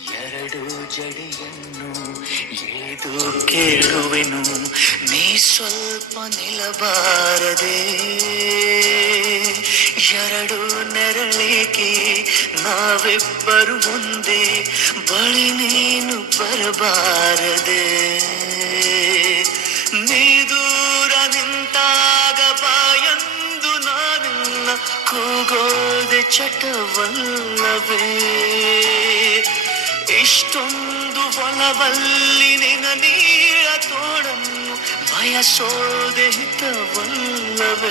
ಎರಡು ಜಡಿಯನ್ನು ಏದು ಕೇಳುವೆನು. ನೀ ಸ್ವಲ್ಪ ನಿಲ್ಲಬಾರದೆ ಎರಡು ನೆರಳಿಗೆ ನಾವಿಬ್ಬರು ಮುಂದೆ, ಬಳಿ ನೀನು ಬರಬಾರದೆ. ನೀ ದೂರ ನಿಂತಾಗ ಬಾಯಂದು ನಾನಿಲ್ಲ, ಕೂಗೋದೆ ಚಟವಲ್ಲವೇ. ಇಷ್ಟೊಂದು ಒಲವಲ್ಲಿ ನಿನ ನೀಳ ತೋಡನ್ನು ಬಯಸೋದೆ ಹಿತವಲ್ಲವೇ ಎರಡು